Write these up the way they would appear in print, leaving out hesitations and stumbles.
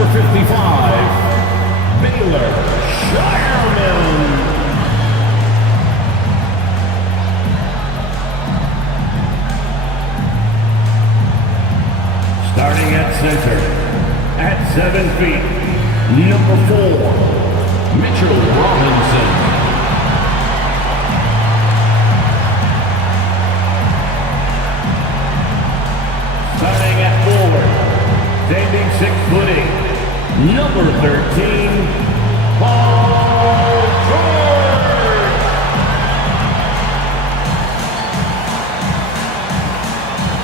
Number 55, Baylor Shireman. Starting at center, at 7 feet, number 4, Mitchell Robinson. Starting at forward, standing 6'8", number 13, Paul George.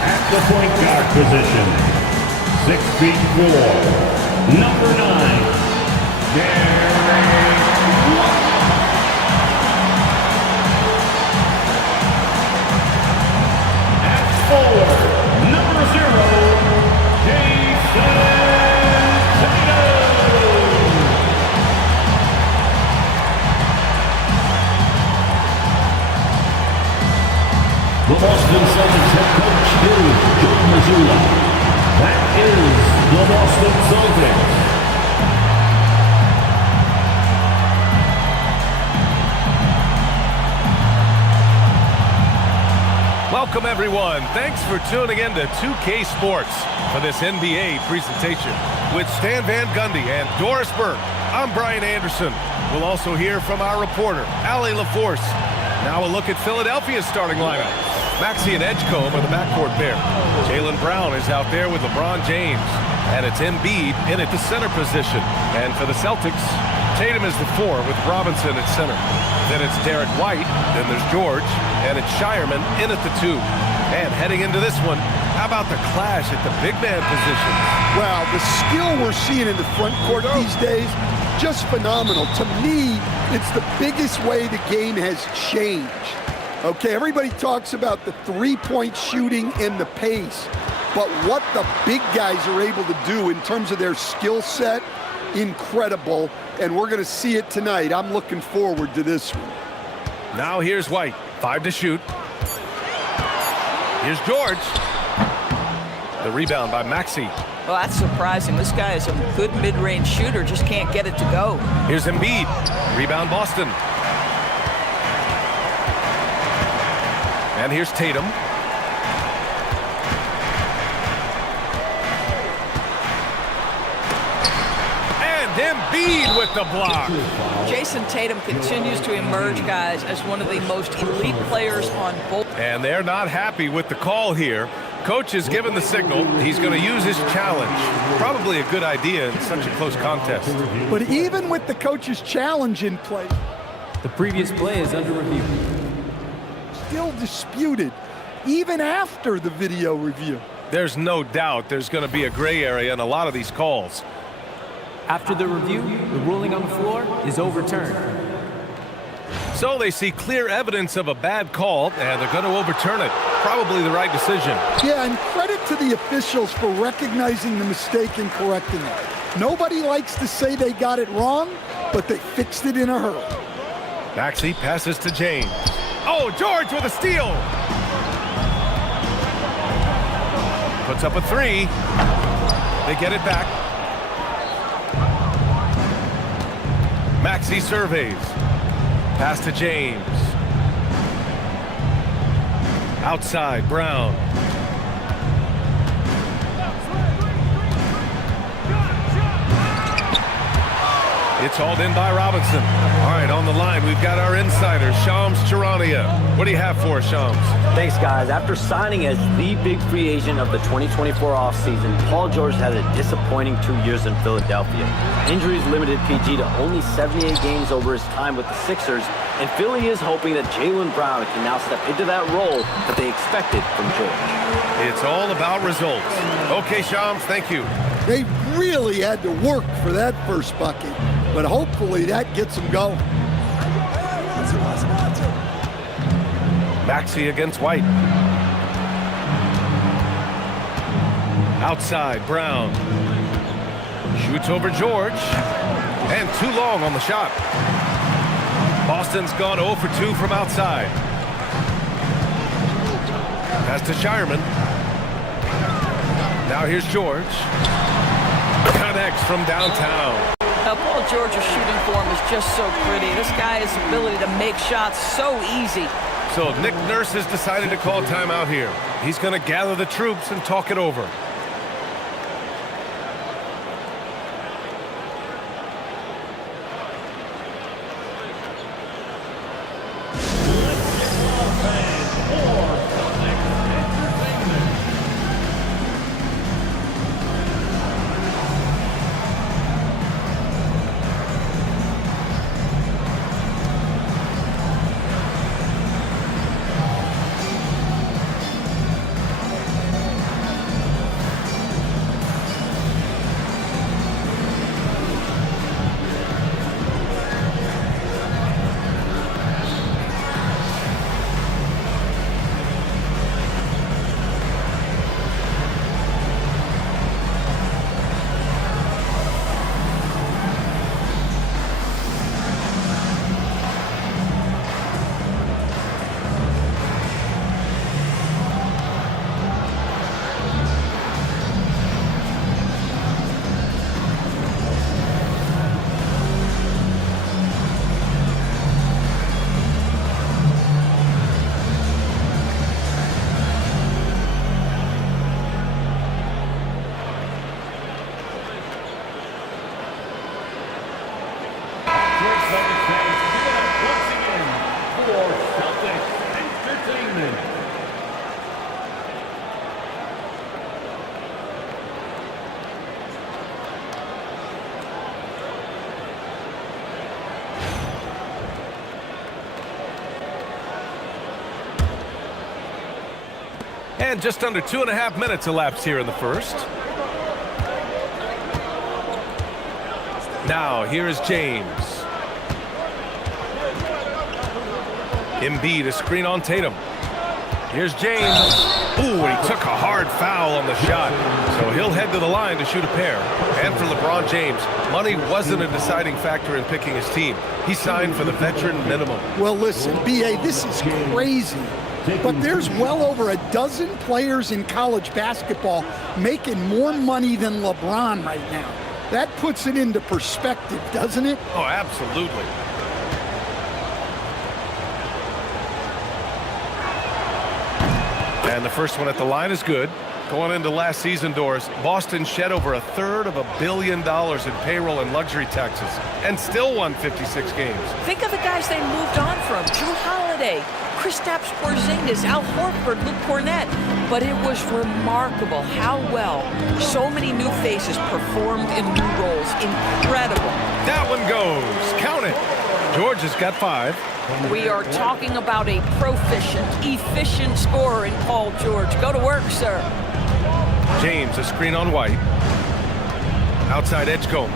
At the point guard position, 6'4", number 9, Derek White. At forward, number 0, Jason Tatum. The Boston Celtics head coach is Joe Mazzulla. That is the Boston Celtics. Welcome, everyone. Thanks for tuning in to 2K Sports for this NBA presentation with Stan Van Gundy and Doris Burke. I'm Brian Anderson. We'll also hear from our reporter, Allie LaForce. Now a look at Philadelphia's starting lineup. Maxey and Edgecombe are the backcourt pair. Jaylen Brown is out there with LeBron James. And it's Embiid in at the center position. And for the Celtics, Tatum is the 4 with Robinson at center. Then it's Derek White, then there's George, and it's Shireman in at the 2. And heading into this one, how about the clash at the big man position? Well, the skill we're seeing in the front court these days, just phenomenal. To me, it's the biggest way the game has changed. Okay, everybody talks about the three-point shooting and the pace, but what the big guys are able to do in terms of their skill set, incredible, and we're going to see it tonight. I'm looking forward to this one. Now here's White, 5 to shoot. Here's George. The rebound by Maxey. Well, that's surprising. This guy is a good mid-range shooter, just can't get it to go. Here's Embiid. Rebound Boston. And here's Tatum. And Embiid with the block. Jason Tatum continues to emerge, guys, as one of the most elite players on both. And they're not happy with the call here. Coach has given the signal. He's going to use his challenge. Probably a good idea in such a close contest. But even with the coach's challenge in play, the previous play is under review. Still disputed, even after the video review. There's no doubt there's going to be a gray area in a lot of these calls. After the review, the ruling on the floor is overturned. So they see clear evidence of a bad call, and they're going to overturn it. Probably the right decision. Yeah, and credit to the officials for recognizing the mistake and correcting it. Nobody likes to say they got it wrong, but they fixed it in a hurry. Maxey passes to James. Oh, George with a steal. Puts up a 3. They get it back. Maxey surveys. Pass to James. Outside, Brown. It's hauled in by Robinson. All right, on the line, we've got our insider, Shams Charania. What do you have for us, Shams? Thanks, guys. After signing as the big free agent of the 2024 offseason, Paul George had a disappointing 2 years in Philadelphia. Injuries limited PG to only 78 games over his time with the Sixers, and Philly is hoping that Jaylen Brown can now step into that role that they expected from George. It's all about results. Okay, Shams, thank you. They really had to work for that first bucket, but hopefully that gets them going. Maxey against White. Outside, Brown. Shoots over George. And too long on the shot. Boston's gone 0 for 2 from outside. Pass to Shireman. Now here's George. Connects from downtown. Paul George's shooting form is just so pretty. This guy's ability to make shots so easy. So Nick Nurse has decided to call timeout here. He's going to gather the troops and talk it over. And just under 2.5 minutes elapsed here in the first. Now, here is James. Embiid, a screen on Tatum. Here's James. Ooh, and he took a hard foul on the shot. So he'll head to the line to shoot a pair. And for LeBron James, money wasn't a deciding factor in picking his team. He signed for the veteran minimum. Well, listen, B.A., this is crazy. But there's well over a dozen players in college basketball making more money than LeBron right now. That puts it into perspective, doesn't it? Oh, absolutely. And the first one at the line is good. Going into last season, Doris, Boston shed over $350 million in payroll and luxury taxes and still won 56 games. Think of the guys they moved on from. Drew Holiday, Kristaps Porzingis, Al Horford, Luke Cornett. But it was remarkable how well so many new faces performed in new roles. Incredible. That one goes. Count it. George has got 5. We are talking about a proficient, efficient scorer in Paul George. Go to work, sir. James, a screen on White. Outside Edgecombe.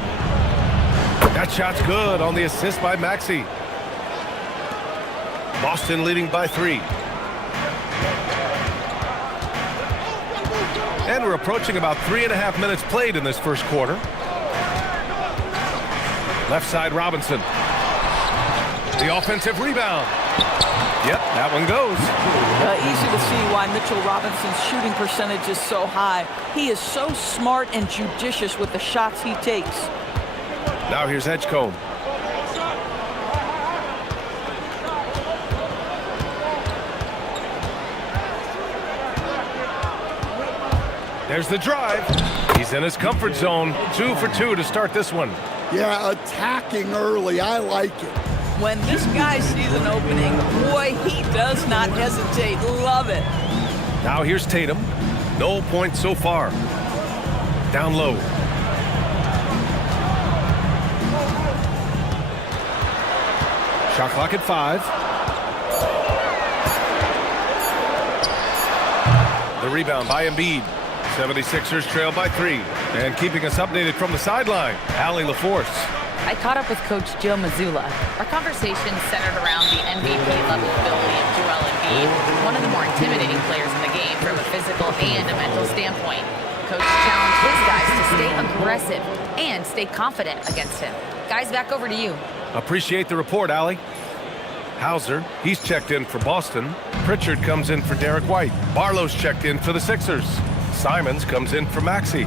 That shot's good on the assist by Maxey. Boston leading by 3. And we're approaching about 3.5 minutes played in this first quarter. Left side, Robinson. The offensive rebound. Yep, that one goes. Easy to see why Mitchell Robinson's shooting percentage is so high. He is so smart and judicious with the shots he takes. Now here's Edgecombe. There's the drive. He's in his comfort zone. 2 for 2 to start this one. Yeah, attacking early. I like it. When this guy sees an opening, boy, he does not hesitate. Love it. Now here's Tatum. No points so far. Down low. Shot clock at 5. The rebound by Embiid. 76ers trail by 3. And keeping us updated from the sideline, Allie LaForce. I caught up with Coach Joe Mazzulla. Our conversation centered around the MVP-level ability of Joel Embiid, one of the more intimidating players in the game from a physical and a mental standpoint. Coach challenged his guys to stay aggressive and stay confident against him. Guys, back over to you. Appreciate the report, Allie. Hauser, he's checked in for Boston. Pritchard comes in for Derek White. Barlow's checked in for the Sixers. Simons comes in for Maxey.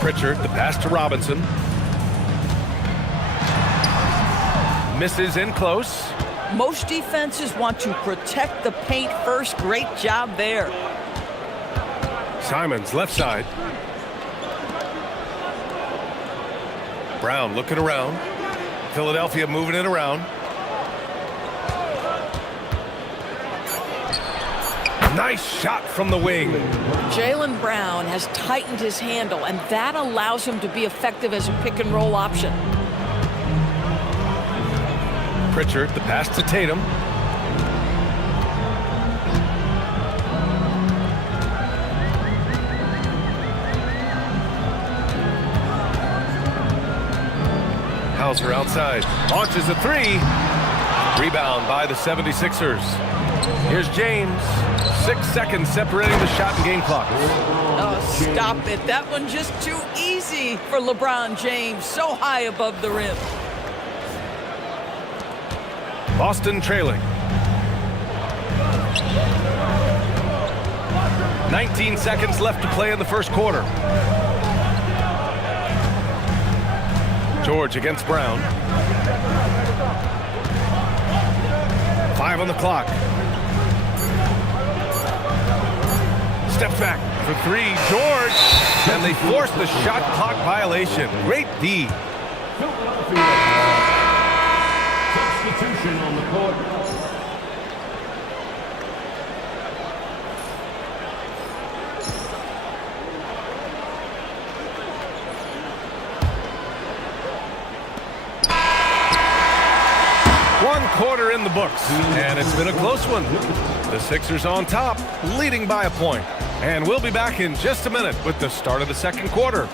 Pritchard, the pass to Robinson. Misses in close. Most defenses want to protect the paint first. Great job there. Simons, left side. Brown looking around. Philadelphia moving it around. Nice shot from the wing. Jaylen Brown has tightened his handle, and that allows him to be effective as a pick-and-roll option. Pritchard, the pass to Tatum. Hauser outside. Launches a three. Rebound by the 76ers. Here's James. 6 seconds separating the shot and game clock. Oh, stop it. That one just too easy for LeBron James. So high above the rim. Boston trailing. 19 seconds left to play in the first quarter. George against Brown. 5 on the clock. Steps back for three. George. And they force the shot clock violation. Great D. Substitution on the court. One quarter in the books, and it's been a close one. The Sixers on top, leading by a point. And we'll be back in just a minute with the start of the second quarter.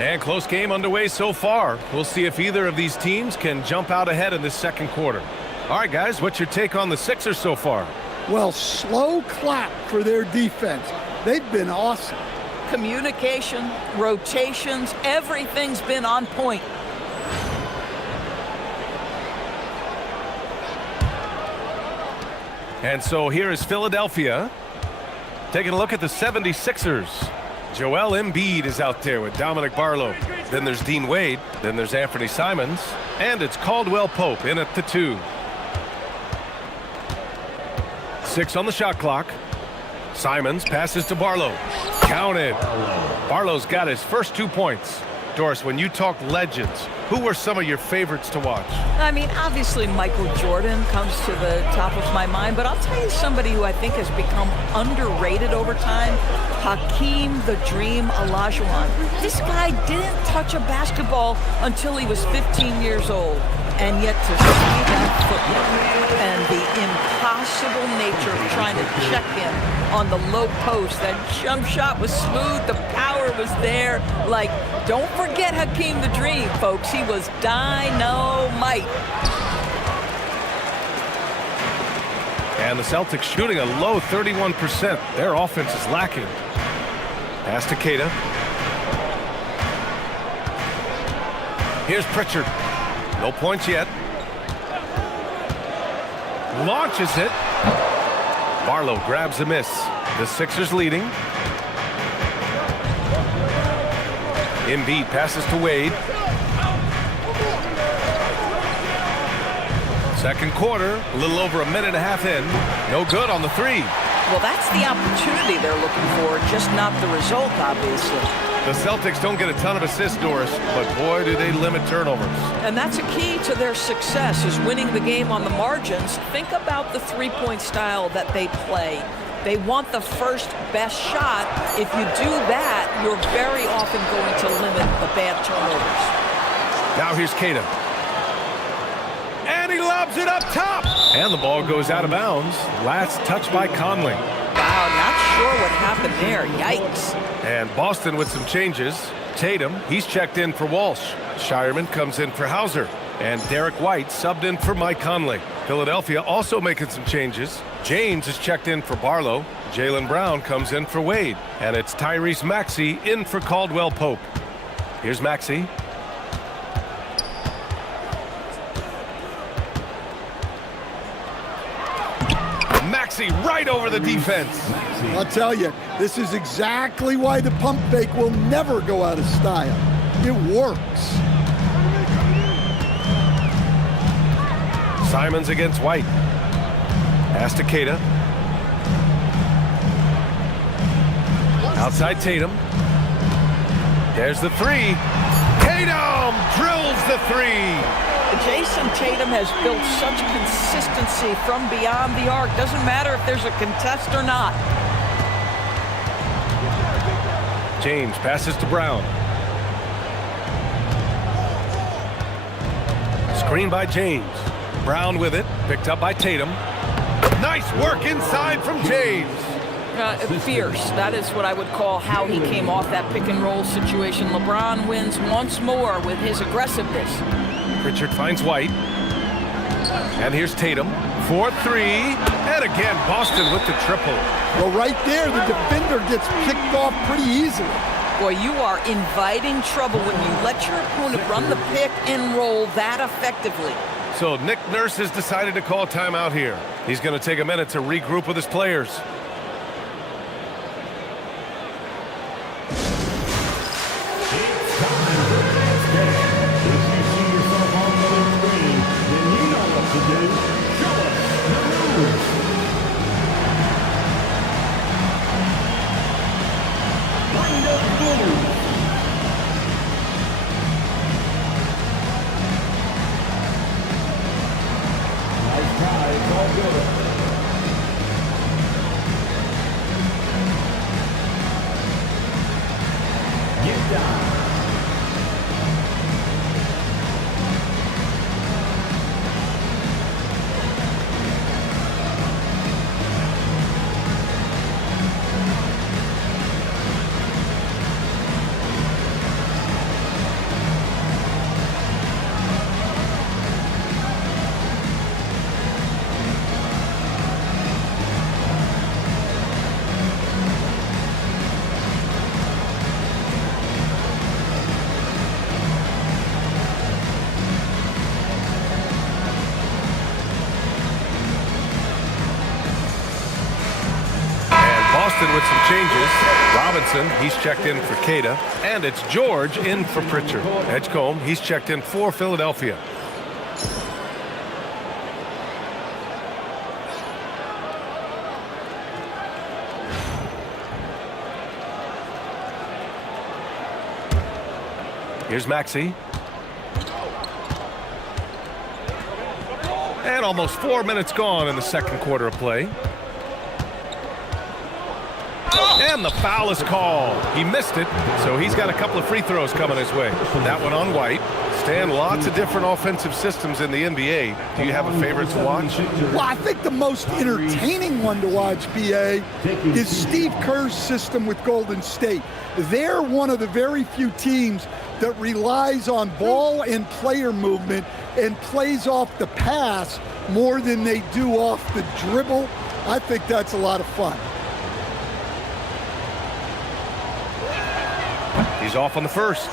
And close game underway so far. We'll see if either of these teams can jump out ahead in this second quarter. All right, guys, what's your take on the Sixers so far? Well, slow clap for their defense. They've been awesome. Communication, rotations, everything's been on point. And so here is Philadelphia taking a look at the 76ers. Joel Embiid is out there with Dominic Barlow. Then there's Dean Wade. Then there's Anthony Simons. And it's Caldwell Pope in at the 2. 6 on the shot clock. Simons passes to Barlow. Counted. Barlow's got his first 2 points. Doris, when you talk legends, who were some of your favorites to watch? I mean, obviously Michael Jordan comes to the top of my mind, but I'll tell you somebody who I think has become underrated over time, Hakeem the Dream Olajuwon. This guy didn't touch a basketball until he was 15 years old, and yet to see that footwork and the impossible nature of trying to check him on the low post, that jump shot was smooth, the power was there. Like, don't forget Hakeem the Dream, folks. He was dynamite. And the Celtics shooting a low 31%. Their offense is lacking. Pass to Keita. Here's Pritchard. No points yet. Launches it. Barlow grabs a miss. The Sixers leading. Embiid passes to Wade. Second quarter, a little over a minute and a half in. No good on the 3. Well, that's the opportunity they're looking for, just not the result, obviously. The Celtics don't get a ton of assists, Doris, but boy, do they limit turnovers. And that's a key to their success, is winning the game on the margins. Think about the three-point style that they play. They want the first best shot. If you do that, you're very often going to limit the bad turnovers. Now here's Keita. And he lobs it up top. And the ball goes out of bounds. Last touch by Conley. Wow, not sure what happened there. Yikes. And Boston with some changes. Tatum, he's checked in for Walsh. Shireman comes in for Hauser. And Derek White subbed in for Mike Conley. Philadelphia also making some changes. James is checked in for Barlow. Jaylen Brown comes in for Wade. And it's Tyrese Maxey in for Caldwell Pope. Here's Maxey. Maxey right over the defense. I'll tell you, this is exactly why the pump fake will never go out of style. It works. Simons against White. Pass to Keita. Outside Tatum. There's the three. Tatum drills the three. Jason Tatum has built such consistency from beyond the arc. Doesn't matter if there's a contest or not. James passes to Brown. Screen by James. Brown with it. Picked up by Tatum. Nice work inside from James. Fierce. That is what I would call how he came off that pick and roll situation. LeBron wins once more with his aggressiveness. Pritchard finds White. And here's Tatum. 4-3. And again, Boston with the triple. Well, right there, the defender gets picked off pretty easily. Boy, you are inviting trouble when you let your opponent run the pick and roll that effectively. So Nick Nurse has decided to call timeout here. He's going to take a minute to regroup with his players. With some changes. Robinson, he's checked in for Keita. And it's George in for Pritchard. Edgecombe, he's checked in for Philadelphia. Here's Maxey. And almost 4 minutes gone in the second quarter of play. And the foul is called. He missed it, so he's got a couple of free throws coming his way. That one on White. Stan, lots of different offensive systems in the NBA. Do you have a favorite to watch? Well, I think the most entertaining one to watch, BA, is Steve Kerr's system with Golden State. They're one of the very few teams that relies on ball and player movement and plays off the pass more than they do off the dribble. I think that's a lot of fun. He's off on the first.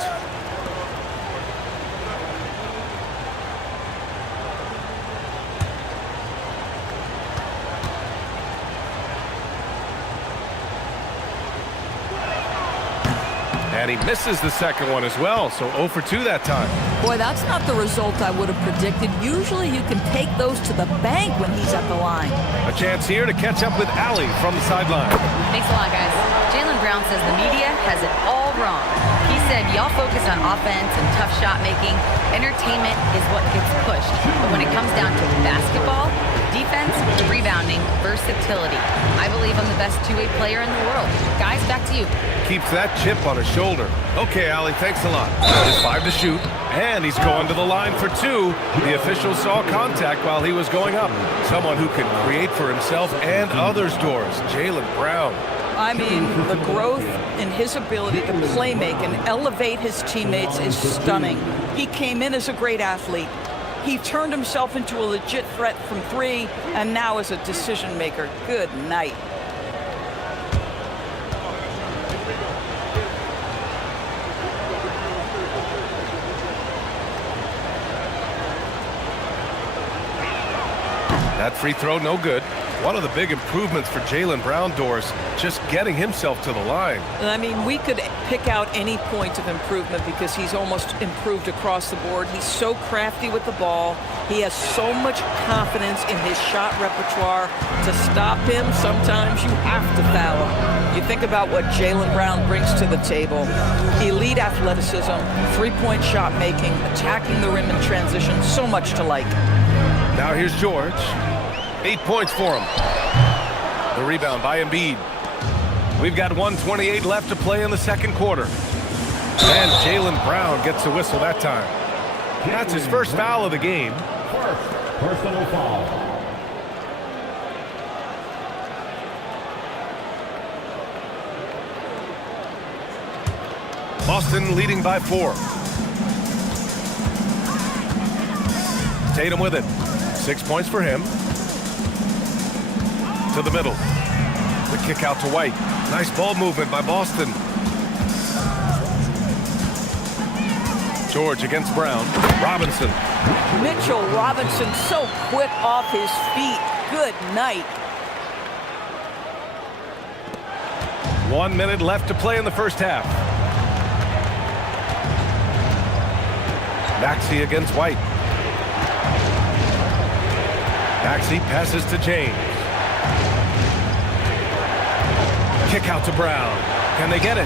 And he misses the second one as well, so 0 for 2 that time. Boy, that's not the result I would have predicted. Usually you can take those to the bank when he's at the line. A chance here to catch up with Allie from the sideline. Thanks a lot, guys. Jaylen Brown says the media has it all wrong. He said, y'all focus on offense and tough shot making. Entertainment is what gets pushed. But when it comes down to basketball, Defense, rebounding, versatility. I believe I'm the best two-way player in the world. Guys, back to you. Keeps that chip on his shoulder. Okay, Allie, thanks a lot. There's 5 to shoot, and he's going to the line for 2. The official saw contact while he was going up. Someone who can create for himself and others doors. Jaylen Brown. I mean, the growth in his ability to play make and elevate his teammates is stunning. He came in as a great athlete. He turned himself into a legit threat from 3, and now is a decision maker. Good night. That free throw, no good. One of the big improvements for Jaylen Brown, Doris, just getting himself to the line. I mean, we could pick out any point of improvement because he's almost improved across the board. He's so crafty with the ball. He has so much confidence in his shot repertoire. To stop him, sometimes you have to foul him. You think about what Jaylen Brown brings to the table. Elite athleticism, three-point shot making, attacking the rim in transition, so much to like. Now here's George. 8 points for him. The rebound by Embiid. We've got 1:28 left to play in the second quarter. And Jaylen Brown gets a whistle that time. That's his first foul of the game. First personal foul. Boston leading by 4. Tatum with it. 6 points for him. To the middle. The kick out to White. Nice ball movement by Boston. George against Brown. Robinson. Mitchell Robinson so quick off his feet. Good night. 1 minute left to play in the first half. Maxey against White. Maxey passes to James. Kick out to Brown. Can they get it?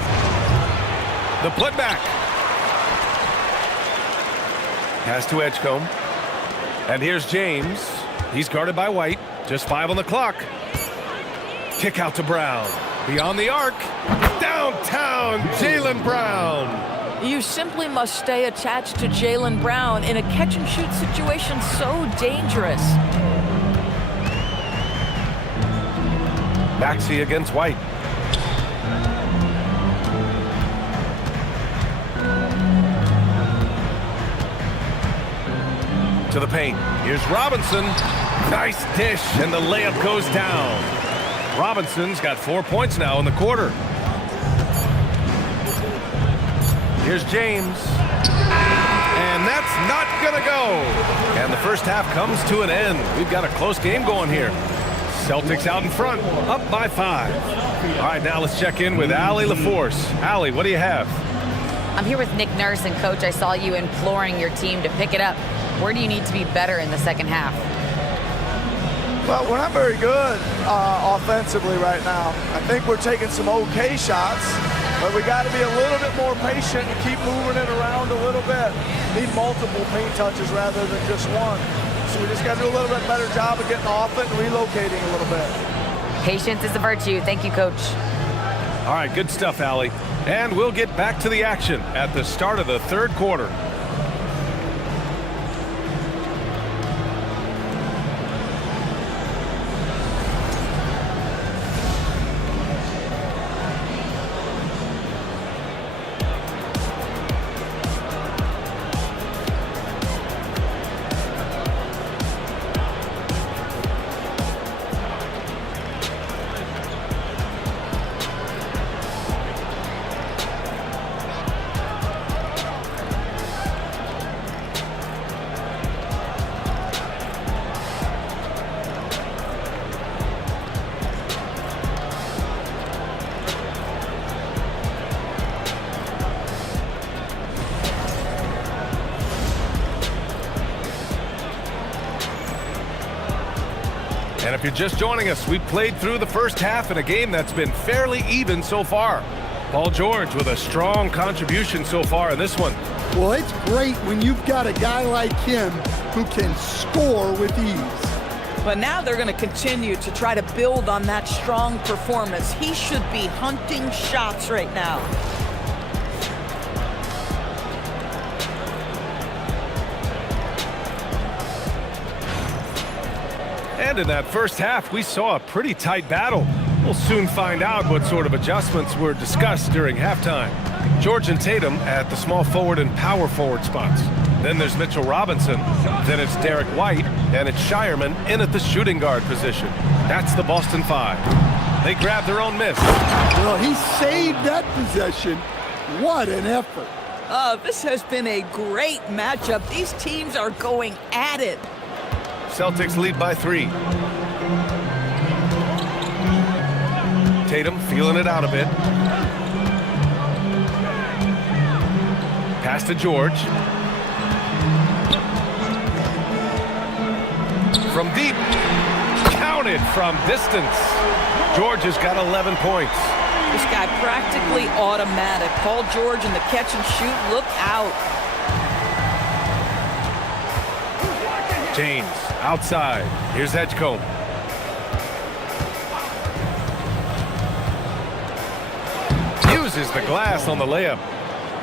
The putback. Pass to Edgecombe. And here's James. He's guarded by White. Just 5 on the clock. Kick out to Brown. Beyond the arc. Downtown, Jaylen Brown. You simply must stay attached to Jaylen Brown in a catch-and-shoot situation so dangerous. Maxey against White. To the paint. Here's Robinson. Nice dish, and the layup goes down. Robinson's got 4 points now in the quarter. Here's James. And that's not gonna go. And the first half comes to an end. We've got a close game going here. Celtics out in front, up by 5. All right, now let's check in with Allie LaForce. Allie, what do you have? I'm here with Nick Nurse, and Coach, I saw you imploring your team to pick it up. Where do you need to be better in the second half? Well, we're not very good offensively right now. I think we're taking some okay shots, but we got to be a little bit more patient and keep moving it around a little bit. Need multiple paint touches rather than just one. So we just got to do a little bit better job of getting off it and relocating a little bit. Patience is a virtue. Thank you, Coach. All right, good stuff, Allie. And we'll get back to the action at the start of the third quarter. And if you're just joining us, we played through the first half in a game that's been fairly even so far. Paul George with a strong contribution so far in this one. Well, it's great when you've got a guy like him who can score with ease. But now they're going to continue to try to build on that strong performance. He should be hunting shots right now. And in that first half, we saw a pretty tight battle. We'll soon find out what sort of adjustments were discussed during halftime. George and Tatum at the small forward and power forward spots. Then there's Mitchell Robinson. Then it's Derek White, and it's Shireman in at the shooting guard position. That's the Boston Five. They grabbed their own miss. Well, he saved that possession. What an effort. This has been a great matchup. These teams are going at it. Celtics lead by 3. Tatum feeling it out a bit. Pass to George. From deep. Counted from distance. George has got 11 points. This guy practically automatic. Paul George in the catch and shoot. Look out. James outside. Here's Edgecombe. Uses the glass on the layup.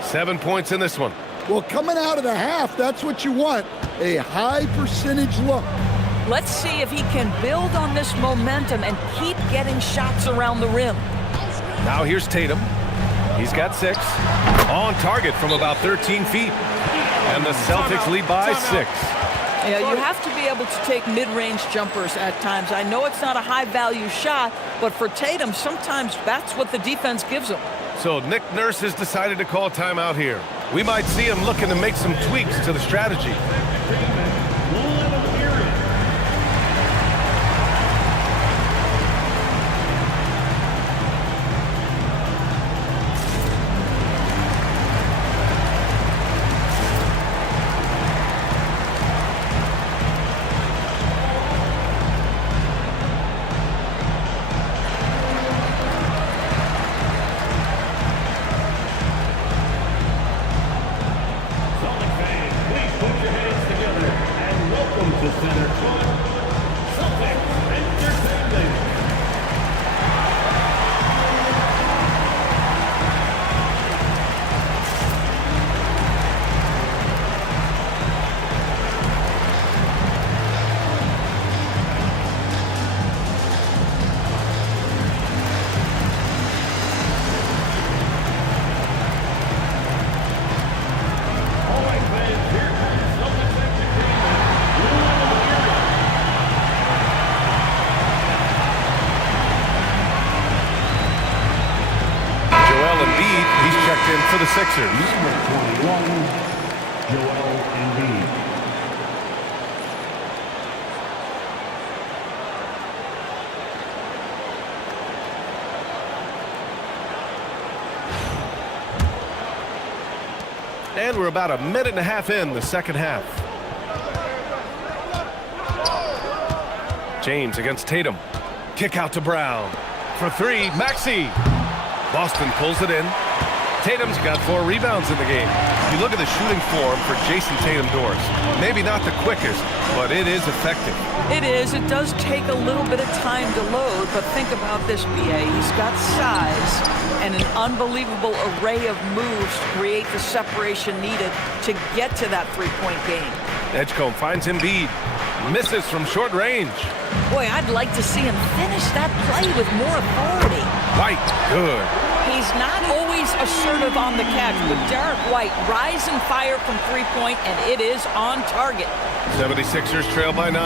7 points in this one. Well, coming out of the half, that's what you want. A high percentage look. Let's see if he can build on this momentum and keep getting shots around the rim. Now here's Tatum. He's got 6. On target from about 13 feet. And the Celtics lead by 6. Yeah, you have to be able to take mid-range jumpers at times. I know it's not a high-value shot, but for Tatum, sometimes that's what the defense gives him. So Nick Nurse has decided to call timeout here. We might see him looking to make some tweaks to the strategy. For the Sixers. Number 21, Joel Embiid. And we're about a minute and a half in the second half. James against Tatum. Kick out to Brown. For 3, Maxey. Boston pulls it in. Tatum's got 4 rebounds in the game. You look at the shooting form for Jason Tatum Doors. Maybe not the quickest, but it is effective. It is. It does take a little bit of time to load, but think about this, B.A. He's got size and an unbelievable array of moves to create the separation needed to get to that three-point game. Edgecombe finds Embiid. Misses from short range. Boy, I'd like to see him finish that play with more authority. White, good. He's not always assertive on the catch, but Derek White rise and fire from three-point, and it is on target. 76ers trail by 9.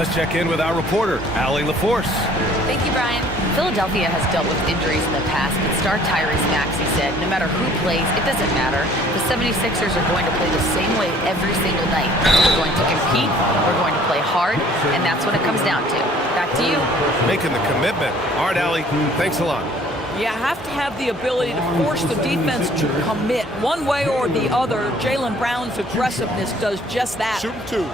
Let's check in with our reporter, Allie LaForce. Thank you, Brian. Philadelphia has dealt with injuries in the past, but star Tyrese Maxey said no matter who plays, it doesn't matter. The 76ers are going to play the same way every single night. We're going to compete, we're going to play hard, and that's what it comes down to. Back to you. Making the commitment. All right, Allie, thanks a lot. You have to have the ability to force the defense to commit one way or the other. Jaylen Brown's aggressiveness does just that. Shooting 2.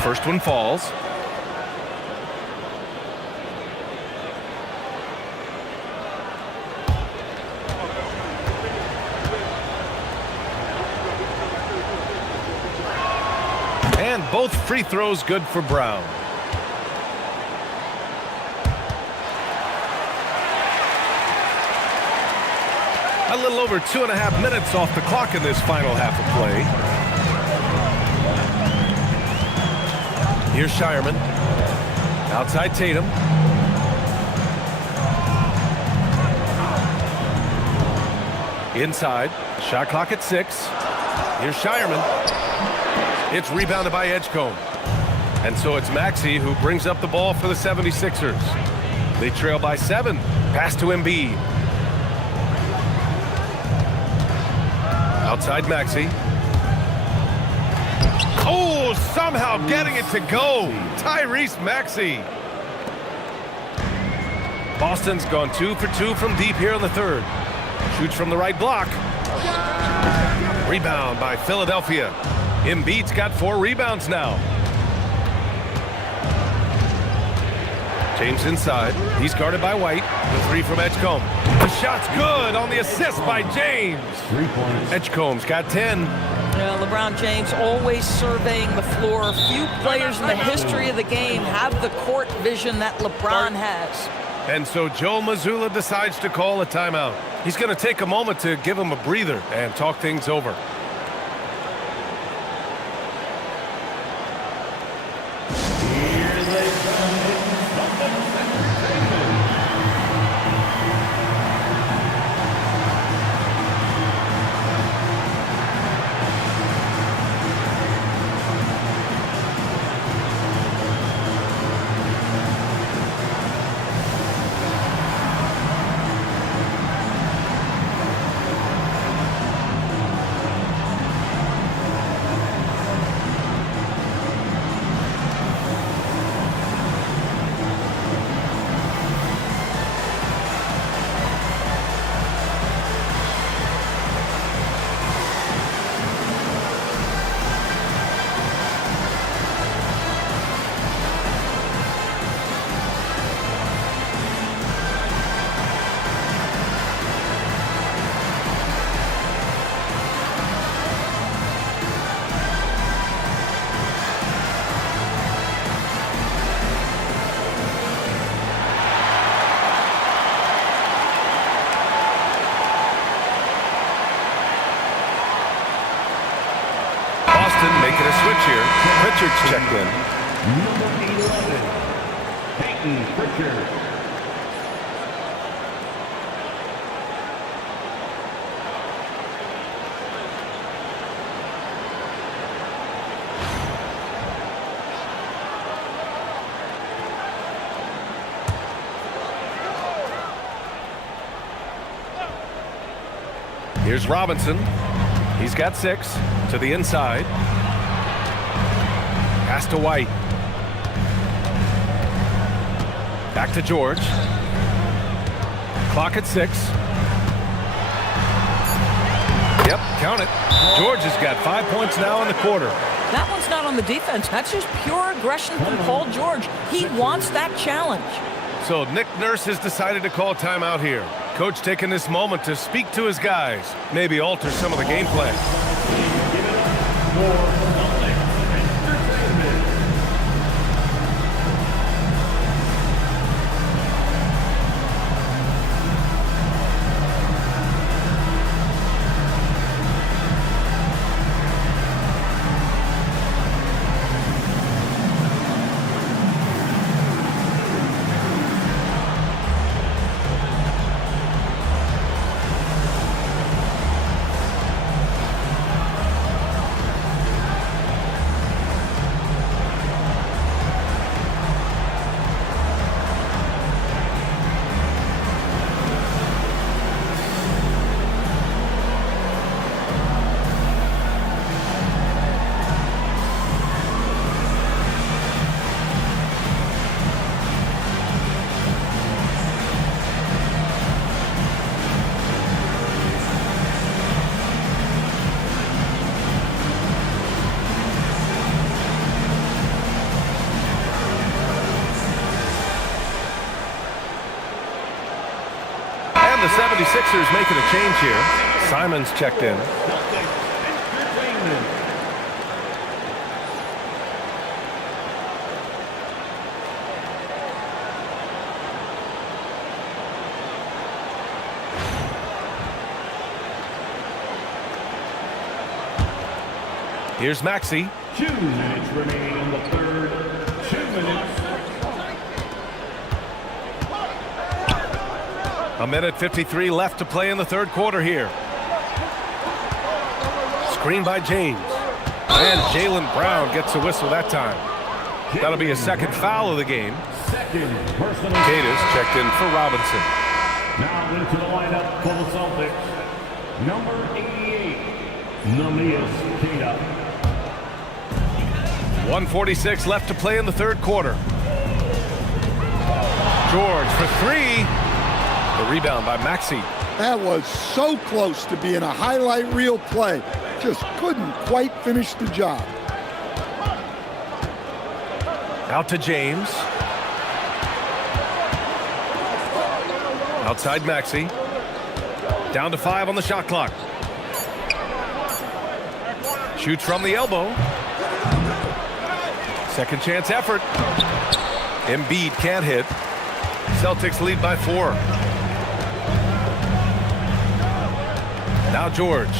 First one falls. Both free throws good for Brown. A little over 2.5 minutes off the clock in this final half of play. Here's Shireman. Outside Tatum. Inside. Shot clock at 6. Here's Shireman. It's rebounded by Edgecombe. And so it's Maxey who brings up the ball for the 76ers. They trail by 7. Pass to Embiid. Outside Maxey. Oh, somehow getting it to go. Tyrese Maxey. Boston's gone 2 for 2 from deep here in the third. Shoots from the right block. Rebound by Philadelphia. Embiid's got 4 rebounds now. James inside. He's guarded by White. The 3 from Edgecombe. The shot's good on the assist by James. 3 points. Edgecombe's got 10. LeBron James always surveying the floor. Few players in the history of the game have the court vision that LeBron has. And so Joe Mazzulla decides to call a timeout. He's going to take a moment to give him a breather and talk things over. Here they come. Making a switch here. Pritchard's checked in. Number 11, Peyton Pritchard. Here's Robinson. He's got 6 to the inside. Pass to White. Back to George. Clock at 6. Yep, count it. George has got 5 points now in the quarter. That one's not on the defense. That's just pure aggression from Paul George. He wants that challenge. So Nick Nurse has decided to call timeout here. Coach taking this moment to speak to his guys. Maybe alter some of the game plan. Give it up for Celtics Entertainment. The 76ers making a change here. Simon's checked in. Celtics Entertainment. Here's Maxey. 2 minutes remaining in the third. 2 minutes. A minute 53 left to play in the third quarter here. Screen by James. And Jaylen Brown gets a whistle that time. That'll be a second foul of the game. Second personal. Gatus checked in for Robinson. Now into the lineup for the Celtics. Number 88, Namias Queta. 1:46 left to play in the third quarter. George for three. The rebound by Maxey. That was so close to being a highlight reel play. Just couldn't quite finish the job. Out to James. Outside Maxey. Down to 5 on the shot clock. Shoots from the elbow. Second chance effort. Embiid can't hit. Celtics lead by 4. Now George.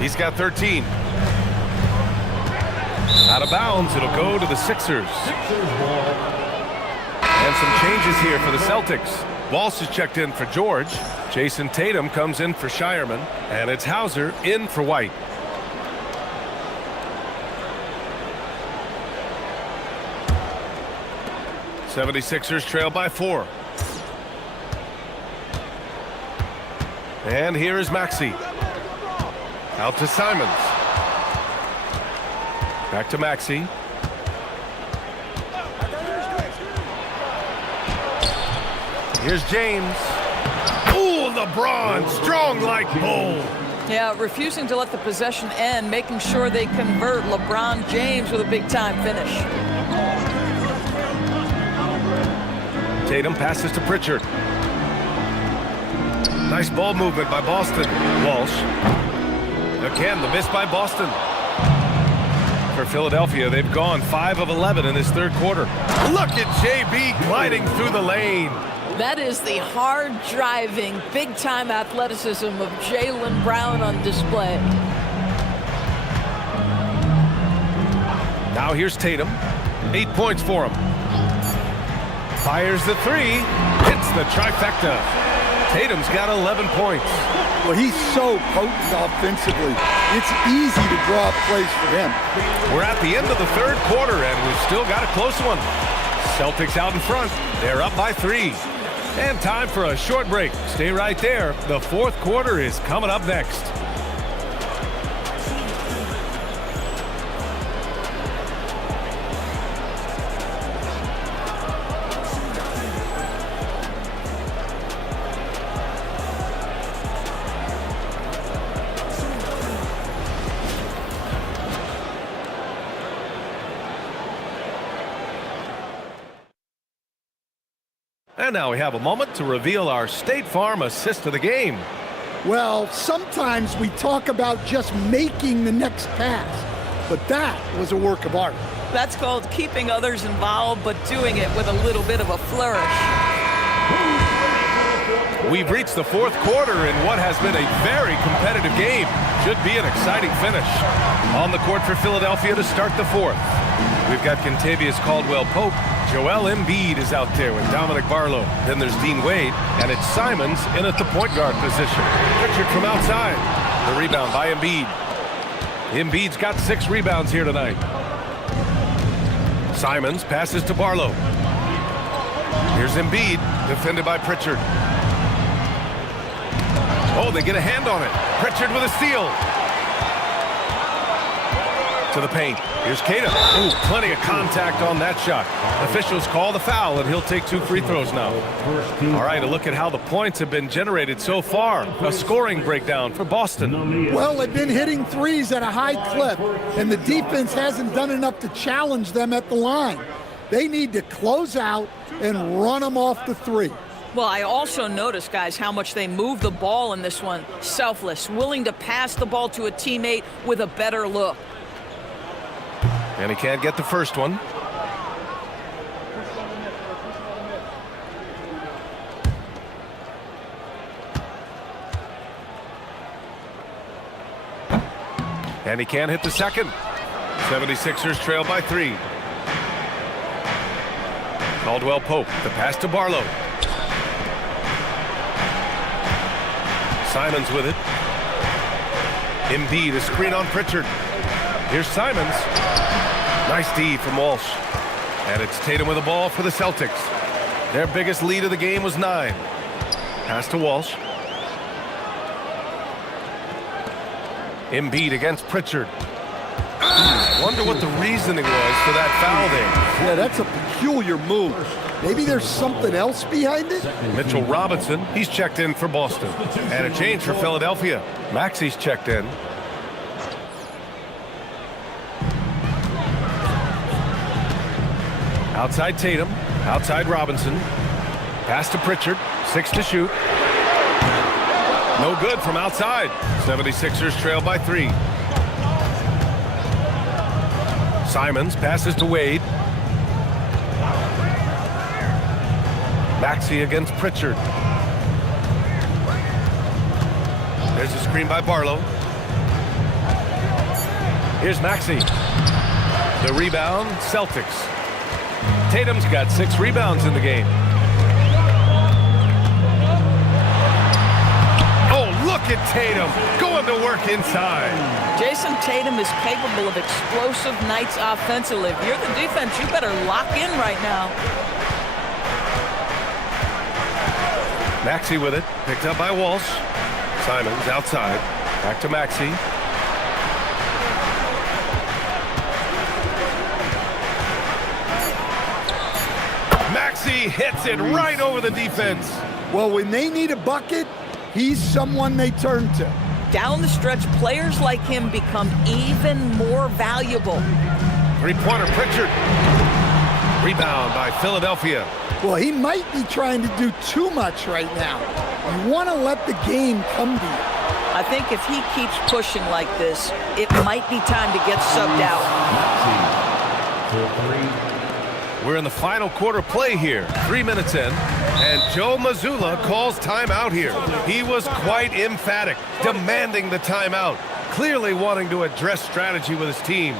He's got 13. Out of bounds. It'll go to the Sixers. And some changes here for the Celtics. Walsh is checked in for George. Jason Tatum comes in for Shireman. And it's Hauser in for White. '76ers trail by 4. And here is Maxey. Out to Simons. Back to Maxey. Here's James. Ooh, LeBron, strong like bull. Yeah, refusing to let the possession end, making sure they convert. LeBron James with a big-time finish. Tatum passes to Pritchard. Nice ball movement by Boston. Walsh. Again, the miss by Boston. For Philadelphia, they've gone 5 of 11 in this third quarter. Look at JB gliding through the lane. That is the hard-driving, big-time athleticism of Jaylen Brown on display. Now here's Tatum. 8 points for him. Fires the 3. Hits the trifecta. Tatum's got 11 points. Well, he's so potent offensively. It's easy to draw up plays for him. We're at the end of the third quarter, and we've still got a close one. Celtics out in front. They're up by 3. And time for a short break. Stay right there. The fourth quarter is coming up next. And now we have a moment to reveal our State Farm assist of the game. Well, sometimes we talk about just making the next pass, but that was a work of art. That's called keeping others involved, but doing it with a little bit of a flourish. We've reached the fourth quarter in what has been a very competitive game. Should be an exciting finish. On the court for Philadelphia to start the fourth. We've got Kentavious Caldwell-Pope. Joel Embiid is out there with Dominic Barlow. Then there's Dean Wade, and it's Simons in at the point guard position. Pritchard from outside. The rebound by Embiid. Embiid's got 6 rebounds here tonight. Simons passes to Barlow. Here's Embiid, defended by Pritchard. Oh, they get a hand on it. Pritchard with a steal. To the paint. Here's Queta. Ooh, plenty of contact on that shot. Officials call the foul, and he'll take 2 free throws now. All right, a look at how the points have been generated so far. A scoring breakdown for Boston. Well, they've been hitting threes at a high clip, and the defense hasn't done enough to challenge them at the line. They need to close out and run them off the 3. Well, I also noticed, guys, how much they move the ball in this one. Selfless, willing to pass the ball to a teammate with a better look. And he can't get the first one. And he can't hit the second. 76ers trail by 3. Caldwell Pope, the pass to Barlow. Simons with it. Embiid, a screen on Pritchard. Here's Simons. Nice D from Walsh. And it's Tatum with the ball for the Celtics. Their biggest lead of the game was 9. Pass to Walsh. Embiid against Pritchard. Wonder what the reasoning was for that foul there. Yeah, that's a peculiar move. Maybe there's something else behind it? Mitchell Robinson, he's checked in for Boston. And a change for Philadelphia. Maxey's checked in. Outside Tatum, outside Robinson. Pass to Pritchard, 6 to shoot. No good from outside. 76ers trail by 3. Simons passes to Wade. Maxey against Pritchard. There's a screen by Barlow. Here's Maxey. The rebound, Celtics. Tatum's got 6 rebounds in the game. Oh, look at Tatum going to work inside. Jason Tatum is capable of explosive nights offensively. If you're the defense, you better lock in right now. Maxey with it, picked up by Walsh. Simons outside, back to Maxey. Maxey hits it right over the defense. Well, when they need a bucket, he's someone they turn to. Down the stretch, players like him become even more valuable. Three-pointer Pritchard. Rebound by Philadelphia. Well, he might be trying to do too much right now. You want to let the game come to you. I think if he keeps pushing like this, it might be time to get subbed out. We're in the final quarter play here. 3 minutes in, and Joe Mazzulla calls timeout here. He was quite emphatic, demanding the timeout, clearly wanting to address strategy with his team.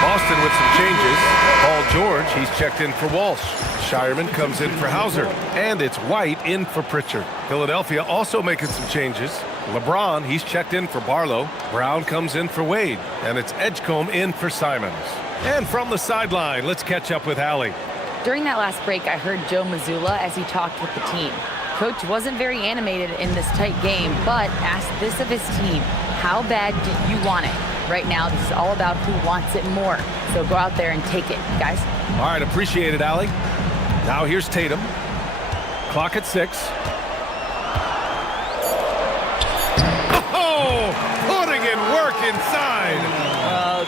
Boston with some changes. Paul George, he's checked in for Walsh. Shireman comes in for Hauser. And it's White in for Pritchard. Philadelphia also making some changes. LeBron, he's checked in for Barlow. Brown comes in for Wade. And it's Edgecombe in for Simons. And from the sideline, let's catch up with Allie. During that last break, I heard Joe Mazzulla as he talked with the team. Coach wasn't very animated in this tight game, but asked this of his team: how bad do you want it? Right now, this is all about who wants it more. So go out there and take it, guys. All right, appreciate it, Allie. Now here's Tatum. Clock at 6. Oh, putting in work inside.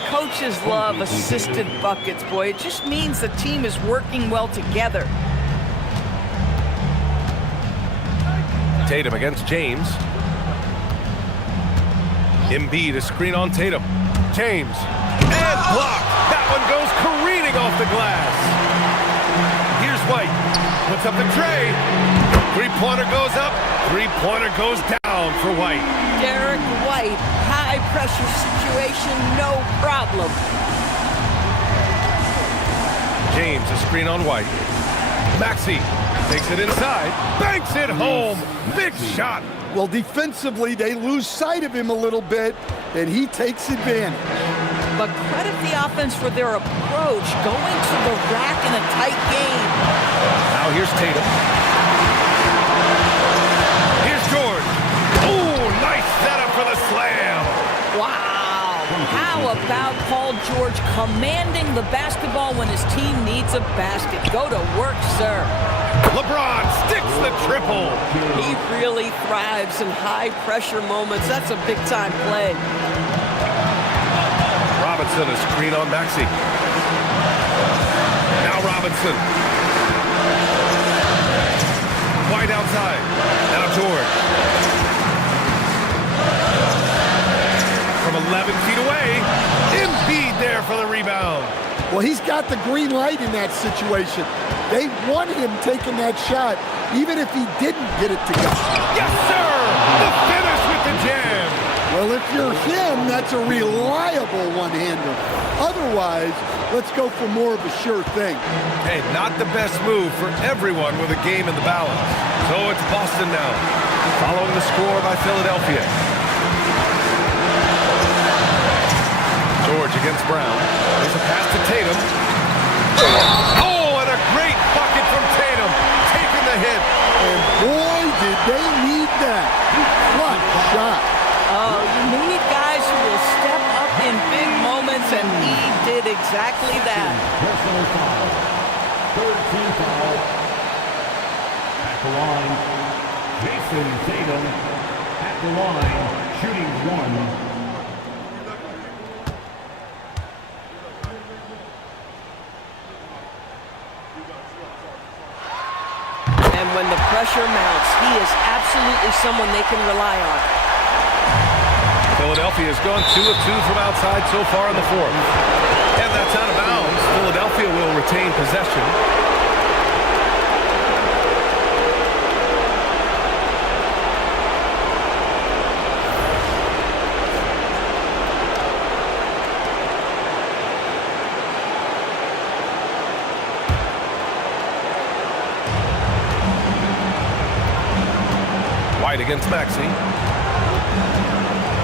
Coaches love assisted buckets, boy. It just means the team is working well together. Tatum against James. Embiid, a screen on Tatum. James, and blocked. That one goes careening off the glass. Here's White. Puts up the tray. Three-pointer goes up. Three-pointer goes down for White. Derek White, high-pressure situation, no problem. James, a screen on White. Maxey takes it inside. Banks it home. Big shot. Well, defensively, they lose sight of him a little bit, and he takes advantage. But credit the offense for their approach, going to the rack in a tight game. Now here's Tatum. Here's George. Oh, nice setup for the slam. Wow. How about Paul George commanding the basketball when his team needs a basket? Go to work, sir. LeBron sticks the triple. He really thrives in high-pressure moments. That's a big-time play. Robinson, a screen on Maxey. Now Robinson. White outside. Now George. From 11 feet away. Embiid there for the rebound. Well, he's got the green light in that situation. They want him taking that shot, even if he didn't get it to go. Yes, sir! The finish with the jam. Well, if you're him, that's a reliable one-hander. Otherwise, let's go for more of a sure thing. Hey, not the best move for everyone with a game in the balance. So it's Boston now, following the score by Philadelphia. George against Brown. There's a pass to Tatum. Oh, and a great bucket from Tatum, taking the hit. And boy, did they need that. Clutch shot. Oh, you need guys who will step up in big moments, and he did exactly that. Personal foul. Third team foul. At the line, Jason Tatum. At the line, shooting one. And when the pressure mounts, he is absolutely someone they can rely on. Philadelphia has gone 2 of 2 from outside so far in the fourth. And that's out of bounds. Philadelphia will retain possession. White against Maxey.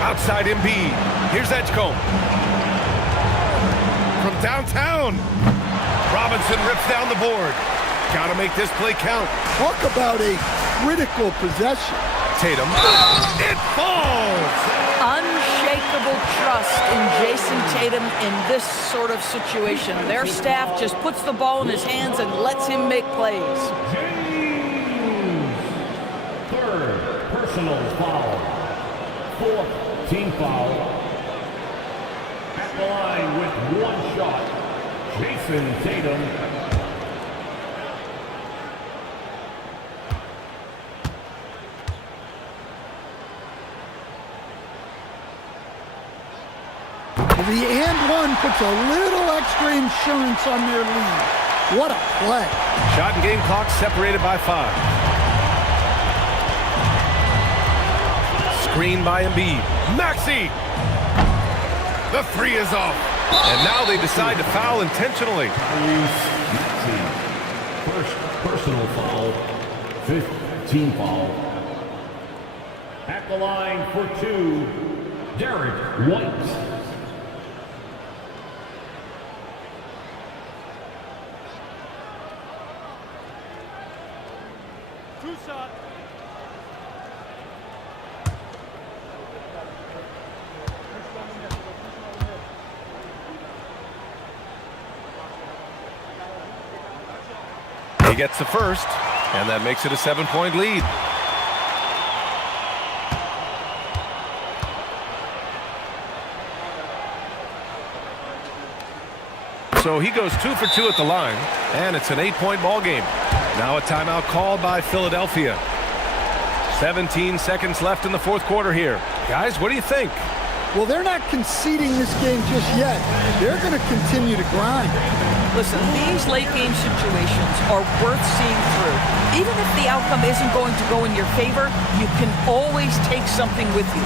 Outside Embiid. Here's Edgecombe. From downtown. Robinson rips down the board. Gotta make this play count. Talk about a critical possession. Tatum. It falls! Unshakable trust in Jason Tatum in this sort of situation. Their staff just puts the ball in his hands and lets him make plays. Third personal foul. Fourth team foul. At the line with one shot, Jason Tatum. The and one puts a little extra insurance on their lead. What a play. Shot and game clock separated by 5. Screen by Embiid. Maxey! The 3 is off. And now they decide to foul intentionally. Maxey. First personal foul. Fifth team foul. At the line for 2, Derek White. He gets the first, and that makes it a 7-point lead. So he goes 2 for 2 at the line, and it's an 8-point ball game. Now a timeout called by Philadelphia. 17 seconds left in the fourth quarter here. Guys, what do you think? Well, they're not conceding this game just yet. They're going to continue to grind. Listen, these late-game situations are worth seeing through. Even if the outcome isn't going to go in your favor, you can always take something with you.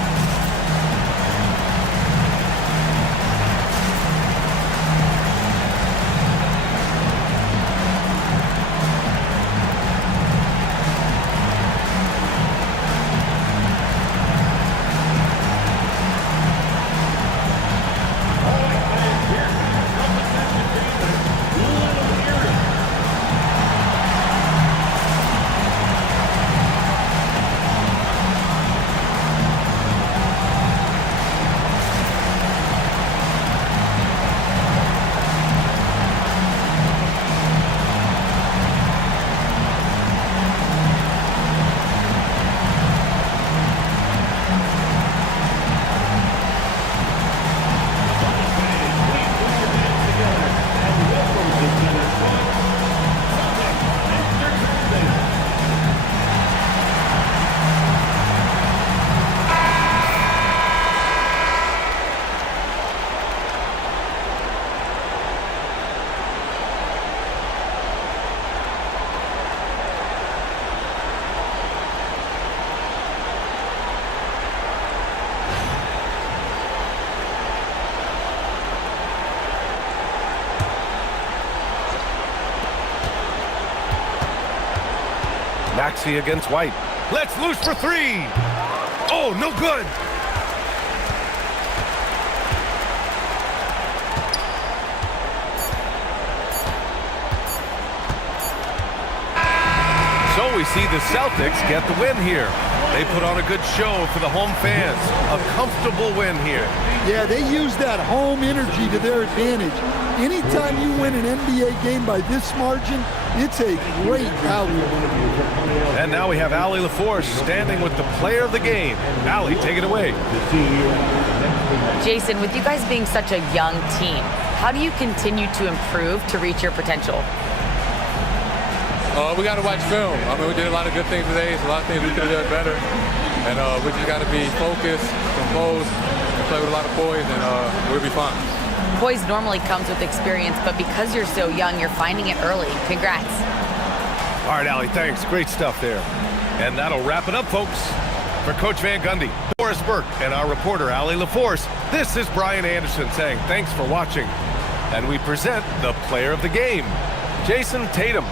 Maxey against White. Let's loose for three. Oh, no good. So we see the Celtics get the win here. They put on a good show for the home fans. A comfortable win here. Yeah, they use that home energy to their advantage. Anytime you win an NBA game by this margin, it's a great outcome. And now we have Allie LaForce standing with the player of the game. Allie, take it away. Jason, with you guys being such a young team, how do you continue to improve to reach your potential? We got to watch film. I mean, we did a lot of good things today. There's a lot of things we could have done better. And we just got to be focused, composed, and play with a lot of poise, and we'll be fine. Poise normally comes with experience, but because you're so young, you're finding it early. Congrats. All right, Allie, thanks. Great stuff there. And that'll wrap it up, folks. For Coach Van Gundy, Doris Burke, and our reporter, Allie LaForce, this is Brian Anderson saying thanks for watching. And we present the player of the game, Jason Tatum.